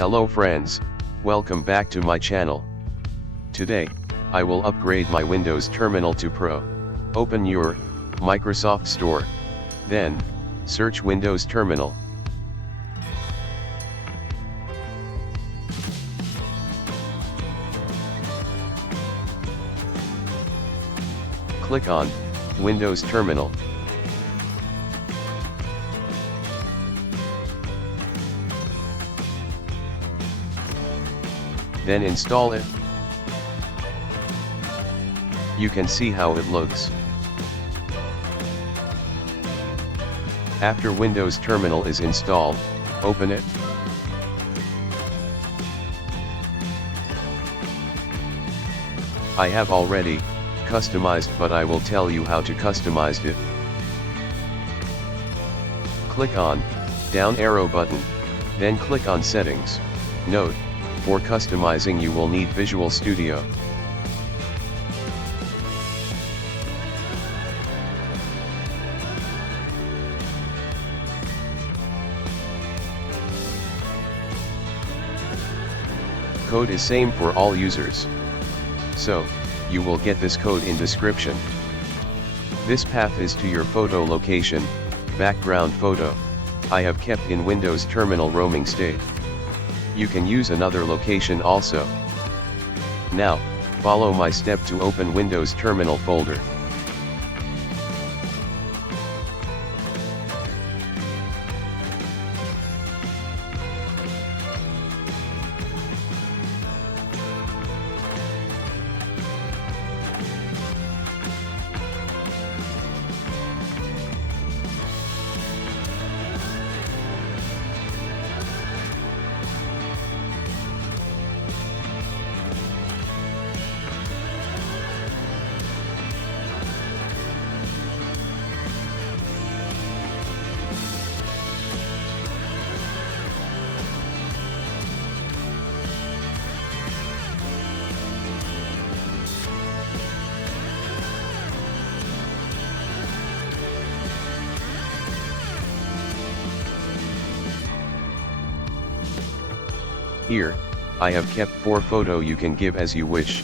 Hello friends, welcome back to my channel. Today, I will upgrade my Windows Terminal to Pro. Open your Microsoft Store. Then, search Windows Terminal. Click on Windows Terminal. Then install it. You can see how it looks. After Windows Terminal is installed, open it. I have already customized, but I will tell you how to customize it. Click on down arrow button, then click on Settings. Note, for customizing you will need Visual Studio. Code is same for all users. So, you will get this code in description. This path is to your photo location, background photo. I have kept in Windows Terminal roaming state. You can use another location also. Now, follow my step to open Windows Terminal folder. Here, I have kept 4 photos. You can give as you wish.